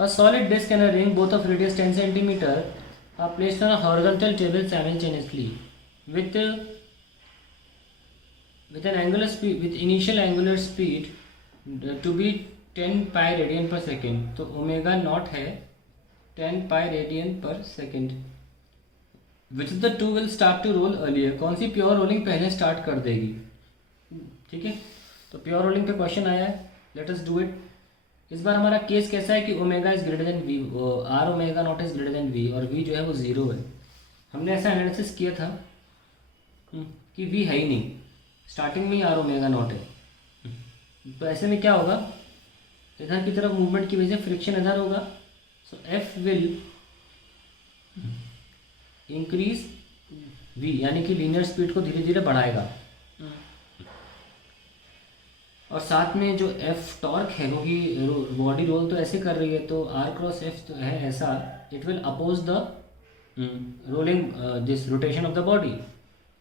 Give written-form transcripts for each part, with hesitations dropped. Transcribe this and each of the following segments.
A solid disk and a ring, both of radius 10 centimeter, are placed on a horizontal table simultaneously with an angular speed, with initial angular speed to be 10 pi radian per second. तो omega naught है 10 pi radian per second. Which of the two will start to roll earlier? कौन सी pure rolling पहले start कर देगी? ठीक है, तो प्योर रोलिंग पे क्वेश्चन आया है. Let us do it. इस बार हमारा केस कैसा है कि omega is greater than v, r omega naught is greater than v, और वी जो है वो ज़ीरो है. हमने ऐसा एनालिसिस किया था कि वी है ही नहीं, स्टार्टिंग में ही आर ओमेगा नॉट है. तो ऐसे में क्या होगा, इधर की तरफ मूवमेंट की वजह से फ्रिक्शन इधर होगा. सो एफ विल इंक्रीज वी, यानी कि लीनियर स्पीड को धीरे धीरे बढ़ाएगा. और साथ में जो एफ टॉर्क है, क्योंकि बॉडी रोल तो ऐसे कर रही है, तो आर क्रॉस एफ तो है ऐसा, it will oppose the rolling this rotation of the body.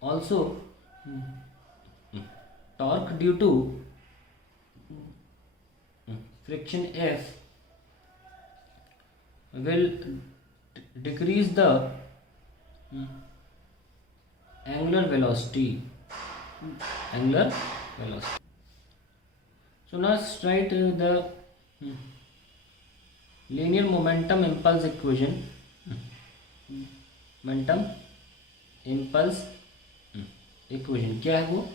Also torque due to friction F will decrease the angular velocity. So now let's write the linear momentum impulse equation. Momentum impulse equation क्या है वो?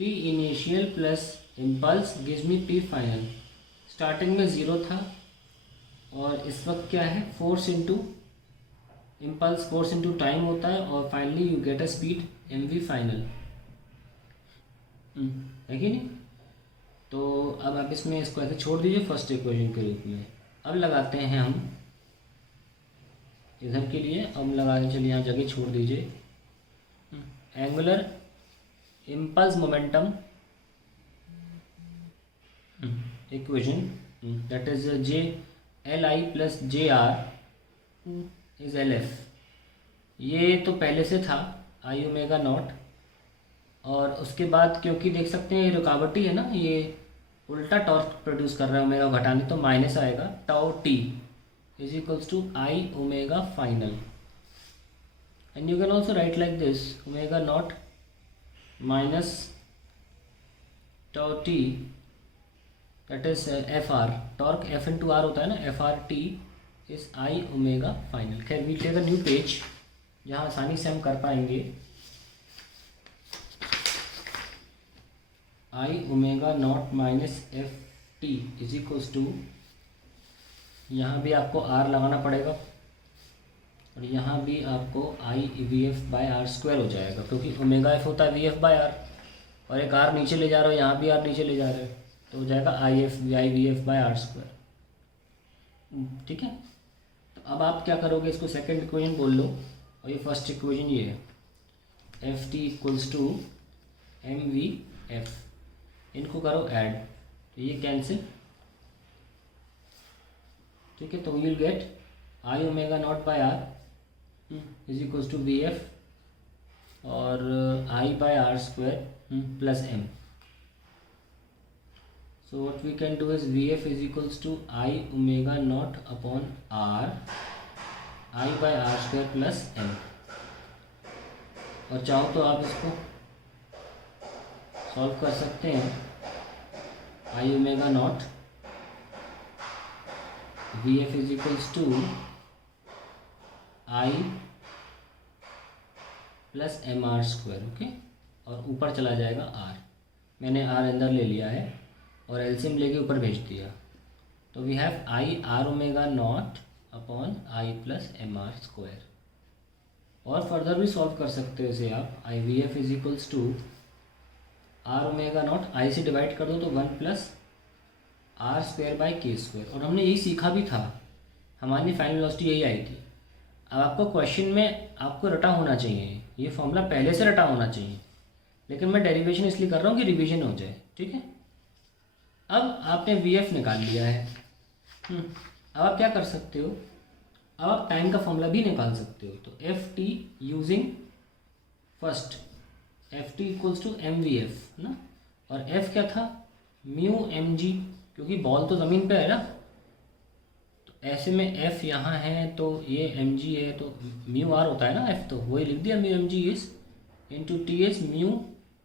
P initial plus impulse gives me P final. Starting में zero था और इस वक्त क्या है, force into impulse, force into time होता है, और finally you get a speed m v final. है कि नहीं? तो अब आप इसमें इसको ऐसे छोड़ दीजिए फर्स्ट इक्वेशन के रूप में. अब लगाते हैं हम इधर के लिए, अब लगा चलिए यहाँ जगह छोड़ दीजिए. Angular impulse momentum equation, that is j l I plus j r is l f. ये तो पहले से था आई ओमेगा नॉट, और उसके बाद क्योंकि देख सकते हैं ये रुकावटी है ना, ये उल्टा टॉर्क प्रोड्यूस कर रहा है ओमेगा घटाने, तो माइनस आएगा. Tau t is equals to I omega final. And you can also write like this, omega naught minus tau t, that is FR, torque F into R होता है ना, FRT is I omega final. खैर we take a new page जहाँ आसानी से हम कर पाएंगे. I omega naught minus FT is equals to, यहाँ भी आपको R लगाना पड़ेगा और यहाँ भी आपको I VF by r square हो जाएगा, क्योंकि ओमेगा F होता है VF बाय आर, और एक R नीचे ले जा रहे हो, यहाँ भी R नीचे ले जा रहे हो, तो हो जाएगा I f I we f by are square. ठीक है, तो अब आप क्या करोगे, इसको सेकंड इक्वेशन बोल लो, और ये फर्स्ट इक्वेशन ये है, F T equals to M we F. इनको करो ऐड, तो ये कैंसिल. ठीक है, तो we will get I omega naught by R is equals to V F, और I by are square plus M. So what we can do is Vf is equals to I omega naught upon R, I by R square plus M. और चाहो तो आप इसको solve कर सकते हैं. I omega naught Vf is equals to I plus m are square. Okay, और ऊपर चला जाएगा R. मैंने R अंदर ले लिया है और एलसीएम लेके ऊपर भेज दिया, तो we have I R omega naught upon I plus M are square. और फर्दर भी सॉल्व कर सकते हो इसे आप. I we F is equals to R omega naught, I से डिवाइड कर दो तो 1 plus R square by K square. और हमने यही सीखा भी था, हमारी फाइनल वेलोसिटी यही आई थी. अब आपको क्वेश्चन में आपको रटा होना चाहिए, ये फॉर्मूला पहले से रटा होना चाहिए, लेकिन मैं डेरिवेशन इसलिए कर रहा हूँ कि रिविजन हो जाए. ठीक है, अब आपने वी एफ निकाल लिया है. अब आप क्या कर सकते हो, अब आप टाइम का फॉर्मूला भी निकाल सकते हो. तो f t using first f T equals to M we f ना, और एफ क्या था, म्यू एम जी, क्योंकि बॉल तो ज़मीन पे है ना, तो ऐसे में एफ यहाँ है तो ये एम जी है तो म्यू आर होता है ना एफ, तो वही लिख दिया mu m g is into t h mu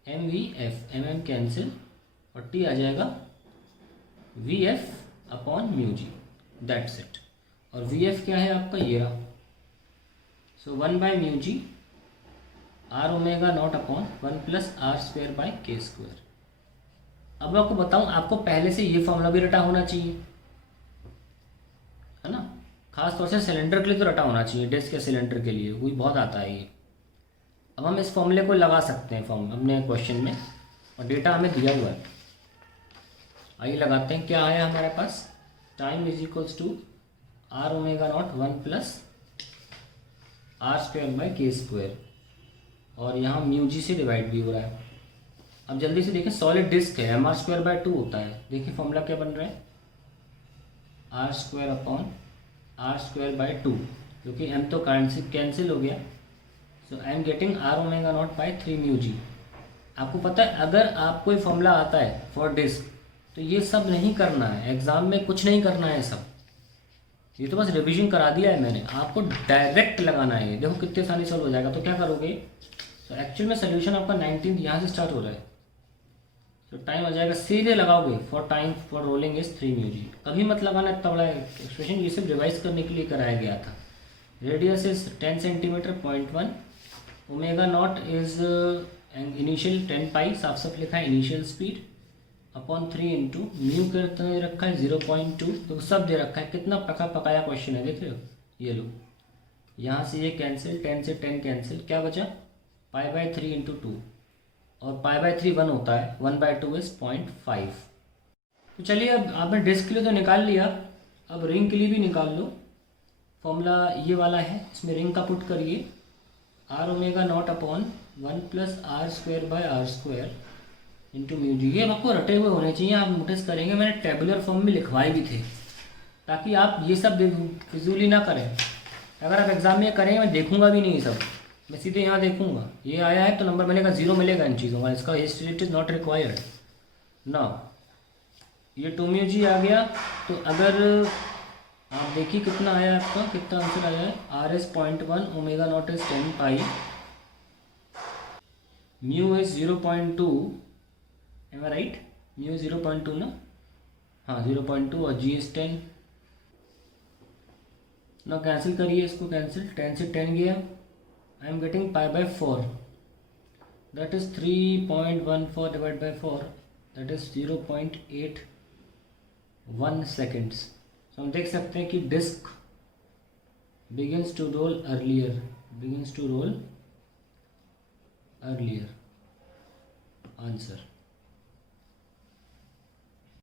m we f, m m cancel और टी आ जाएगा v f upon mu g, that's it. और वी एफ क्या है आपका, ये रहा। So 1/μg r omega naught upon 1 + r² by k square. अब मैं आपको बताऊं, आपको पहले से ये फॉर्मूला भी रटा होना चाहिए, है ना। खास तौर से सिलेंडर के लिए तो रटा होना चाहिए, डिस्क या सिलेंडर के लिए वही बहुत आता है ये। अब हम इस फॉर्मूले को लगा सकते हैं फॉर्म अपने क्वेश्चन में, और डेटा हमें दिया हुआ है। आइए लगाते हैं, क्या आया हमारे पास, time is equals to R omega naught 1 + r² by k square, और यहाँ म्यू जी से डिवाइड भी हो रहा है। अब जल्दी से देखें, सॉलिड डिस्क है, mr²/2 होता है। देखिए फॉर्मूला क्या बन रहा है, r² अपॉन r²/2, क्योंकि m तो कैंसिल हो गया। So I am getting r omega naught by 3 mu G. आपको पता है अगर आपको ये फॉर्मूला आता है फॉर डिस्क तो ये सब नहीं करना है, एग्जाम में कुछ नहीं करना है सब, ये तो बस रिवीजन करा दिया है मैंने, आपको डायरेक्ट लगाना है। देखो कितने आसानी सॉल्व हो जाएगा। तो क्या करोगे, तो एक्चुअल में सोल्यूशन आपका 19 यहाँ से स्टार्ट हो रहा है, तो टाइम आ जाएगा, सीधे लगाओगे for time for rolling is 3 mu G. कभी मत लगाना इतना बड़ा एक्सप्रेशन, ये सिर्फ रिवाइज करने के लिए कराया गया था। Radius is 10 centimetre 0.1, omega naught is initial 10 पाई, साफ साफ लिखा है initial speed upon 3 into mu कितना दे रखा है 0.2, तो सब दे रखा है। कितना पकाया क्वेश्चन है, देख रहे हो, ये लो यहाँ से ये कैंसिल, 10 से 10 कैंसिल, क्या बचा π/3 इंटू 2, और π/3 1 होता है, 1/2 इज 0.5। तो चलिए अब आपने डिस्क के लिए तो निकाल लिया, अब रिंग के लिए भी निकाल लो। फॉर्मूला ये वाला है, इसमें रिंग का पुट करिए, R omega naught upon 1 + r² into mu G. ये आपको रटे हुए होने चाहिए, आप नोटिस करेंगे मैंने टेबुलर फॉर्म में लिखवाए भी थे, ताकि आप ये सब फिजूली ना करें। अगर आप एग्जाम में करें, मैं देखूंगा भी नहीं सब, मैं सीधे यहाँ देखूंगा ये आया है तो नंबर मैंने कहा 0 मिलेगा इन चीज़ों का, इसका history it is not required ना। ये 2 म्यू जी आ गया, तो अगर आप देखिए कितना आया आपका, कितना आंसर आया है, r is 0.1, omega naught is 10 pi, mu is 0.2, am I right, mu 0.2 ना, हाँ 0.2, और जी इज 10 ना। कैंसिल करिए इसको, कैंसिल, 10 से 10 गया, I am getting π/4, that is 3.14 divide by 4, that is 0.81 seconds. तो हम देख सकते हैं कि disc begins to roll earlier, answer.